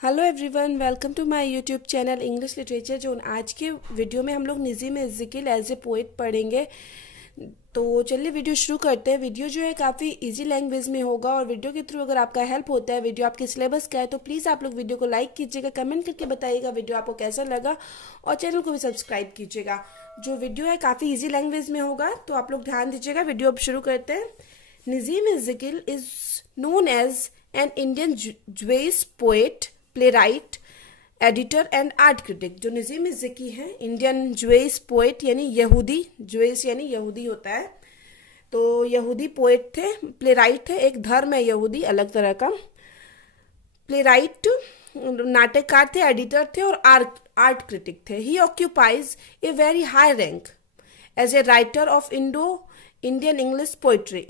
Hello everyone, welcome to my YouTube channel English literature zone. आज के video में हम लोग नज़ीम इज़्ज़कील एज ए पोइट पढ़ेंगे। तो चलिए वीडियो शुरू करते हैं। वीडियो जो है काफ़ी इजी लैंग्वेज में होगा और वीडियो के थ्रू अगर आपका हेल्प होता है, वीडियो आपके सिलेबस का है, तो प्लीज़ आप लोग वीडियो को लाइक कीजिएगा, कमेंट करके बताइएगा वीडियो आपको कैसा लगा और चैनल को भी सब्सक्राइब कीजिएगा। जो वीडियो है काफ़ी ईजी लैंग्वेज में होगा, तो आप लोग ध्यान दीजिएगा। वीडियो अब शुरू करते हैं। Nissim Ezekiel is known as an Indian Jewish poet, playwright, editor and art critic. जो नज़ीम इज़्ज़की हैं, इंडियन ज्वेइश पोएट यानी यहूदी, ज्वेइश यानी यहूदी होता है, तो यहूदी पोएट थे, प्लेराइट थे, एक धर्म है यहूदी अलग तरह का, प्लेराइट नाटककार थे, एडिटर थे और आर्ट क्रिटिक थे। He occupies a very high rank as a writer of Indian English poetry.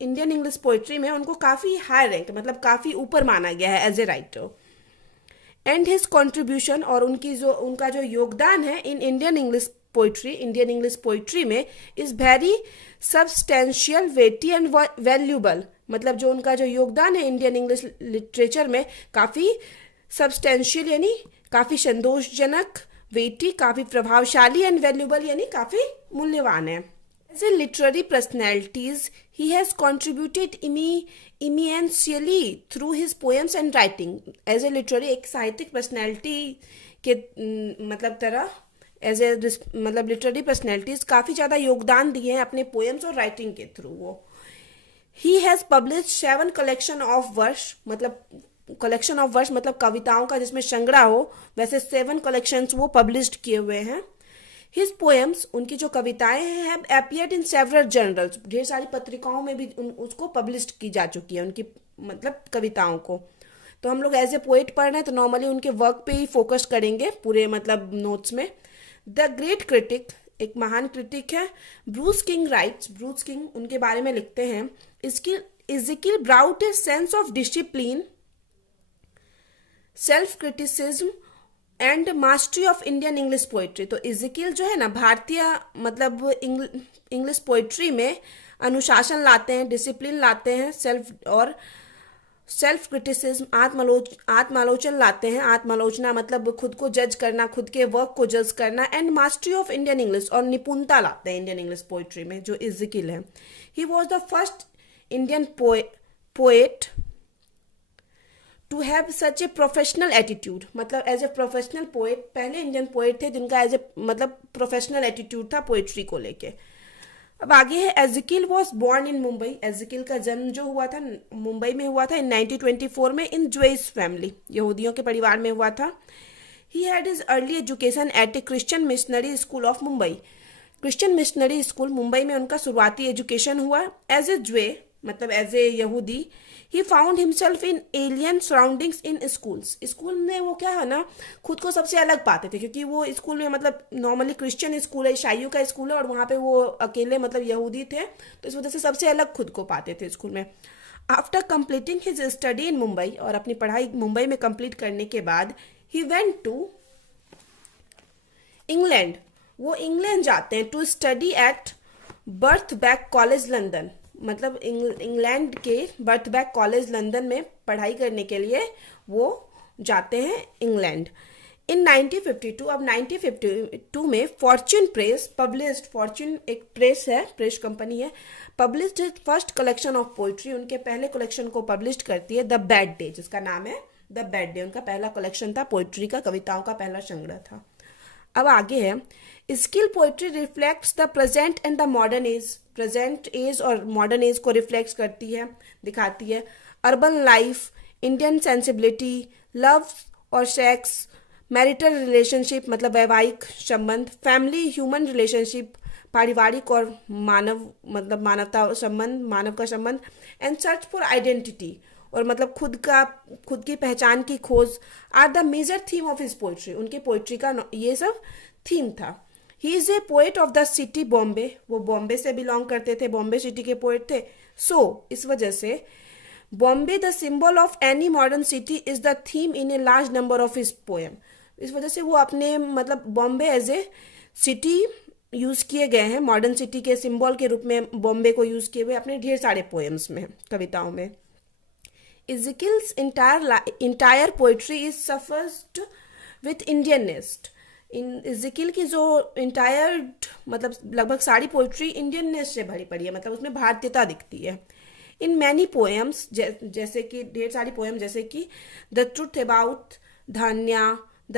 Indian English poetry में उनको काफ़ी हाई रैंक, मतलब काफ़ी ऊपर माना गया है as a writer. And his contribution, और उनका जो योगदान है इन इंडियन इंग्लिश पोइट्री में is very substantial, weighty and valuable. मतलब जो उनका जो योगदान है इंडियन इंग्लिश लिटरेचर में काफ़ी सब्सटेंशियल यानी काफ़ी संतोषजनक, वेटी काफ़ी प्रभावशाली, एंड वैल्यूबल यानी काफ़ी मूल्यवान है। As a literary personalities, he has contributed immensely through his poems and writing. As a literary, एक साहित्यिक पर्सनैलिटी के मतलब तरह एज ए मतलब लिटरेरी पर्सनैलिटीज काफ़ी ज़्यादा योगदान दिए हैं अपने पोएम्स और राइटिंग के थ्रू। वो he has publish 7 collection of verse, मतलब कलेक्शन ऑफ वर्स मतलब कविताओं का जिसमें संग्रह हो, वैसे 7 कलेक्शंस वो पब्लिश्ड किए हुए हैं। हिज पोएम्स, उनकी जो कविताएं हैं, have appeared in several journals, ढेर सारी पत्रिकाओं में भी उसको पब्लिश की जा चुकी है उनकी मतलब कविताओं को। तो हम लोग एज ए पोएट पढ़ रहे हैं तो नॉर्मली उनके वर्क पे ही फोकस करेंगे पूरे मतलब नोट्स में। द ग्रेट क्रिटिक, एक महान क्रिटिक है, Bruce King writes, Bruce King उनके बारे में लिखते हैं, Ezekiel brought a sense of discipline, self criticism and mastery of Indian English poetry. तो इज़्ज़कील जो है ना, भारतीय मतलब इंग्लिश पोइट्री में अनुशासन लाते हैं, डिसिप्लिन लाते हैं, सेल्फ क्रिटिसिज्म आत्मालोचन लाते हैं। आत्मालोचना मतलब खुद को जज करना, खुद के वर्क को जज करना, and mastery of Indian English, और निपुणता लाते हैं इंडियन इंग्लिश पोइट्री में जो इज़्ज़कील है। He was the first Indian poet to have such a professional attitude, मतलब एज ए प्रोफेशनल पोएट पहले इंडियन पोएट थे जिनका एज ए मतलब प्रोफेशनल एटीट्यूड था पोएट्री को लेके। अब आगे है, इज़्ज़कील वॉज बॉर्न इन मुंबई। इज़्ज़कील का जन्म जो हुआ था मुंबई में हुआ था इन 1924 में, इन ज्वेइश फैमिली, यहूदियों के परिवार में हुआ था। He had his early education at A Christian missionary school of Mumbai. Christian missionary school Mumbai में उनका शुरुआती एजुकेशन हुआ। एज ए ज्वे मतलब एज ए यहूदी, he found himself in alien surroundings in schools. School में वो क्या है ना, खुद को सबसे अलग पाते थे, क्योंकि वो स्कूल में मतलब नॉर्मली क्रिश्चियन स्कूल है, ईसाइयों का स्कूल है, और वहाँ पे वो अकेले मतलब यहूदी थे, तो इस वजह से सबसे अलग खुद को पाते थे स्कूल में। After completing his study in Mumbai, और अपनी पढ़ाई मुंबई में कंप्लीट करने के बाद, ही वेंट टू इंग्लैंड, वो इंग्लैंड जाते हैं, to study at Birkbeck College London, मतलब इंग्लैंड के बर्थबैक कॉलेज लंदन में पढ़ाई करने के लिए वो जाते हैं इंग्लैंड। इन 1952, अब 1952 में फॉर्च्यून प्रेस पब्लिश्ड, फॉर्च्यून एक प्रेस है, प्रेस कंपनी है, published first collection of poetry, उनके पहले कलेक्शन को पब्लिश करती है, द बैड डे, जिसका नाम है द बैड डे। उनका पहला कलेक्शन था पोइट्री का, कविताओं का पहला संग्रह था। अब आगे है, skill poetry reflects the present and the modern age, present age और मॉडर्न एज को रिफ्लेक्ट करती है, दिखाती है। Urban life, Indian sensibility, love और सेक्स, मैरिटल रिलेशनशिप मतलब वैवाहिक संबंध, फैमिली ह्यूमन रिलेशनशिप, पारिवारिक और मानव मतलब मानवता संबंध, मानव का संबंध, एंड सर्च फॉर आइडेंटिटी, और मतलब खुद की पहचान की खोज, are the major theme of his poetry. उनके पोइट्री का ये सब थीम था। He is a poet of the city Bombay, वो बॉम्बे से बिलोंग करते थे, बॉम्बे सिटी के पोएट थे। इस वजह से Bombay the symbol of any modern city is the theme in a large number of his poem. इस वजह से वो अपने मतलब Bombay as a city use किए गए हैं, मॉडर्न सिटी के सिंबल के रूप में बॉम्बे को यूज किए हुए अपने ढेर सारे पोएम्स में, कविताओं में। Ezekiel's entire poetry is suffused with Indianness. इन इजिकिल की जो इंटायर मतलब लगभग सारी पोइट्री इंडियननेस से भरी पड़ी है, मतलब उसमें भारतीयता दिखती है. इन मैनी पोएम्स जैसे कि ढेर सारी पोएम जैसे कि the truth about Dhanya, the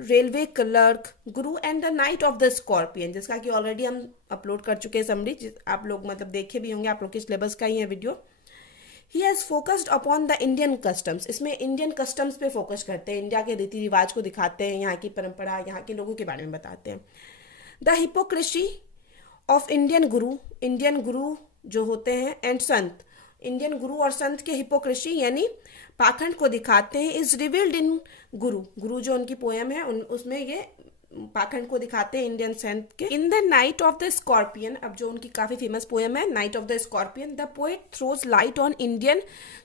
railway clerk, Guru and the night of the scorpion, जिसका कि ऑलरेडी हम अपलोड कर चुके हैं समरी, आप लोग मतलब देखे भी होंगे, आप लोग के सिलेबस का ही है video. He has focused upon the Indian customs. इसमें इंडियन कस्टम्स पे फोकस करते हैं, इंडिया के रीति रिवाज को दिखाते हैं, यहाँ की परंपरा, यहाँ के लोगों के बारे में बताते हैं. द हिपोक्रेसी ऑफ इंडियन गुरु जो होते हैं एंड संत, इंडियन गुरु और संत के हिपोक्रेसी यानी पाखंड को दिखाते हैं. इज रिवील्ड इन गुरु जो उनकी पोएम है उसमें ये पाखंड को दिखाते हैं इंडियन सेंट के. In the night of the scorpion, अब जो उनकी काफी फेमस पोएम है night of the scorpion, the poet throws light on Indian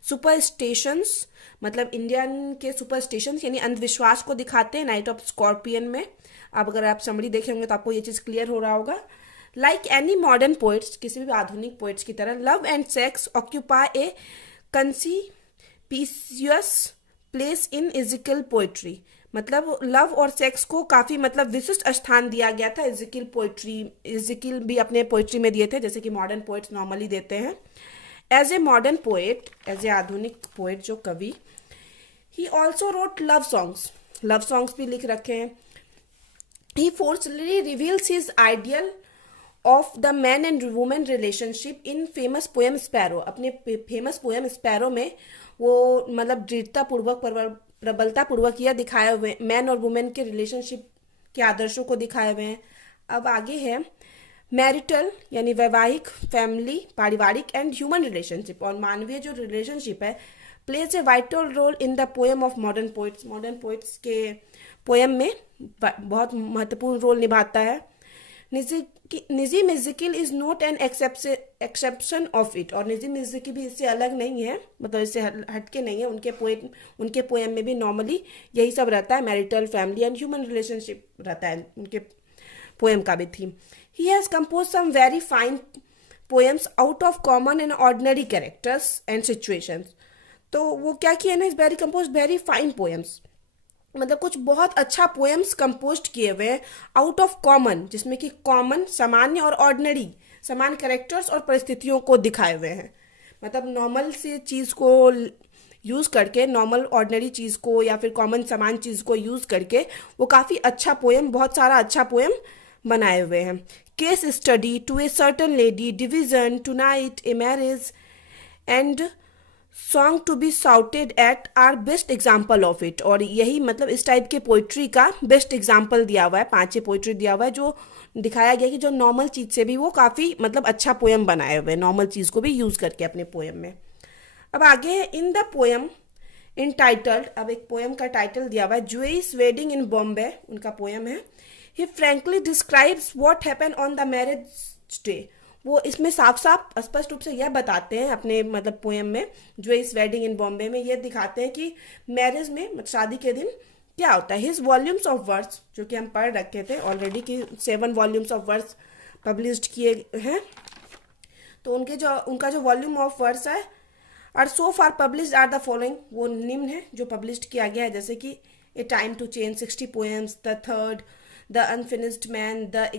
superstitions, मतलब इंडियन के सुपरस्टिशंस यानी अंधविश्वास को दिखाते हैं नाइट ऑफ स्कॉर्पियन में. अब अगर आप समरी देखे होंगे तो आपको ये चीज क्लियर हो रहा होगा. लाइक एनी मॉडर्न पोएट्स, किसी भी आधुनिक पोएट्स की तरह, love and sex occupy a conspicuous place in Ezekiel poetry, मतलब लव और सेक्स को काफी मतलब विशिष्ट स्थान दिया गया था इजिकिल भी अपने पोएट्री में दिए थे, जैसे कि मॉडर्न पोएट्स नॉर्मली देते हैं. As a modern poet, as a आधुनिक पोएट जो कवि, he also wrote love songs भी लिख रखे हैं. He forcefully reveals his ideal of the man and women relationship in famous poem Sparrow. अपने फेमस पोएम स्पैरो में वो मतलब दृढ़ता पूर्वक प्रबलता पूर्वक यह दिखाए हुए मैन और वुमेन के रिलेशनशिप के आदर्शों को दिखाए हुए हैं. अब आगे है मैरिटल यानी वैवाहिक, फैमिली पारिवारिक एंड ह्यूमन रिलेशनशिप, और मानवीय जो रिलेशनशिप है plays a vital role in the poem of modern poets के पोएम में बहुत महत्वपूर्ण रोल निभाता है. Nissim Ezekiel is not an exception of it, और निज़ीम इज़िकिल भी इससे अलग नहीं है, मतलब इससे हटके नहीं है. उनके पोएम में भी नॉर्मली यही सब रहता है, marital, family and human relationship रहता है उनके पोएम का भी theme. He has compose some very fine poems out of common and ordinary characters and situations. तो वो क्या किया ना, is very compose very fine poems, मतलब कुछ बहुत अच्छा पोएम्स कंपोज किए हुए हैं आउट ऑफ कॉमन, जिसमें कि कॉमन सामान्य और ऑर्डिनरी समान कैरेक्टर्स और परिस्थितियों को दिखाए हुए हैं. मतलब नॉर्मल सी चीज़ को यूज़ करके, नॉर्मल ऑर्डिनरी चीज़ को या फिर कॉमन समान चीज़ को यूज़ करके वो काफ़ी अच्छा पोएम, बहुत सारा अच्छा पोएम बनाए हुए हैं. Case study, to a certain lady, division, to night, a marriage and song to be shouted at are best example of it. और यही मतलब इस टाइप के पोइट्री का बेस्ट एग्जाम्पल दिया हुआ है, 5 पोइट्री दिया हुआ है जो दिखाया गया कि जो नॉर्मल चीज़ से भी वो काफ़ी मतलब अच्छा पोएम बनाए हुए हैं, नॉर्मल चीज़ को भी यूज़ करके अपने पोएम में. अब आगे इन द पोएम इन टाइटल्ड, अब एक पोएम का टाइटल दिया हुआ है ज्वेइस वेडिंग इन बॉम्बे, उनका पोएम है. He frankly describes what happen on the marriage day. वो इसमें साफ साफ स्पष्ट रूप से यह बताते हैं अपने मतलब पोएम में, जो इस वेडिंग इन बॉम्बे में ये दिखाते हैं कि मैरिज में शादी के दिन क्या होता है. हिज वॉल्यूम्स ऑफ वर्ड्स, जो कि हम पढ़ रखे थे ऑलरेडी कि 7 वॉल्यूम्स ऑफ वर्ड्स पब्लिश्ड किए हैं, तो उनका जो वॉल्यूम ऑफ वर्ड्स है are so far published are the following, वो निम्न है जो पब्लिश्ड किया गया है, जैसे कि a time to change 60 poems, the third, the unfinished man, the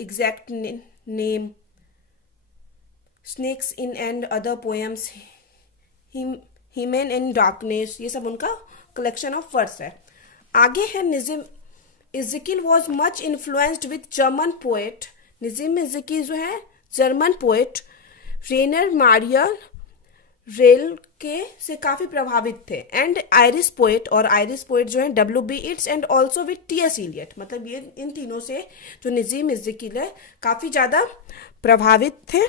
exact name, snakes in and other poems, hymns in darkness, ये सब उनका कलेक्शन ऑफ वर्ड्स है. आगे है Nissim Ezekiel was much influenced with German poet. Nissim Ezekiel जो है German poet Rainer Maria Rilke से काफ़ी प्रभावित थे, एंड आयरिश पोएट, और आयरिश पोएट जो है W.B. Yeats and also with T.S. Eliot. मतलब ये इन तीनों से जो निज़ीम इज़िकिल है काफ़ी ज़्यादा प्रभावित थे.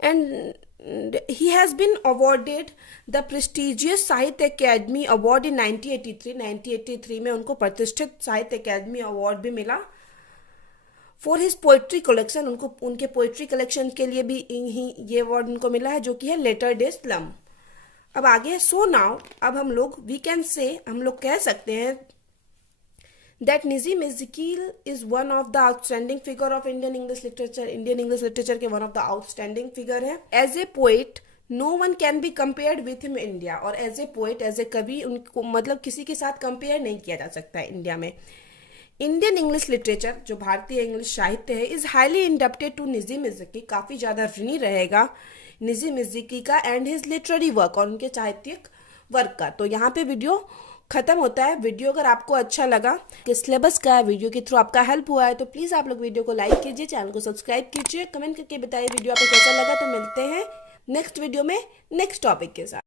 And he has been awarded the prestigious साहित्य अकेडमी अवार्ड इन 1983 में उनको प्रतिष्ठित साहित्य अकेडमी अवार्ड भी मिला. फॉर हिज पोइट्री कलेक्शन, उनके पोइट्री कलेक्शन के लिए भी ये अवार्ड उनको मिला है, जो कि है लेटर डे स्लम. अब आगे सो नाउ, अब हम लोग हम लोग कह सकते हैं that Nissim Ezekiel is one of the outstanding figure of Indian English literature. Indian English literature के one of the outstanding figure है. As a poet no one can be compared with him India, और as a poet, as a कवि, उनको मतलब किसी के साथ compare नहीं किया जा सकता है इंडिया में। इंडियन इंग्लिश लिटरेचर, जो भारतीय इंग्लिश साहित्य है, इज हाईली इंडप्टेड टू निज़िम इज़्ज़की, काफ़ी ज़्यादा ऋणी रहेगा निज़िम इज़्ज़की का, एंड हिज लिटरेरी वर्क, और उनके साहित्यिक वर्क का। तो यहाँ पे वीडियो खत्म होता है। वीडियो अगर आपको अच्छा लगा कि सिलेबस का वीडियो के थ्रू आपका हेल्प हुआ है तो प्लीज़ आप लोग वीडियो को लाइक कीजिए, चैनल को सब्सक्राइब कीजिए, कमेंट करके बताइए वीडियो आपको कैसा लगा। तो मिलते हैं नेक्स्ट वीडियो में नेक्स्ट टॉपिक के साथ।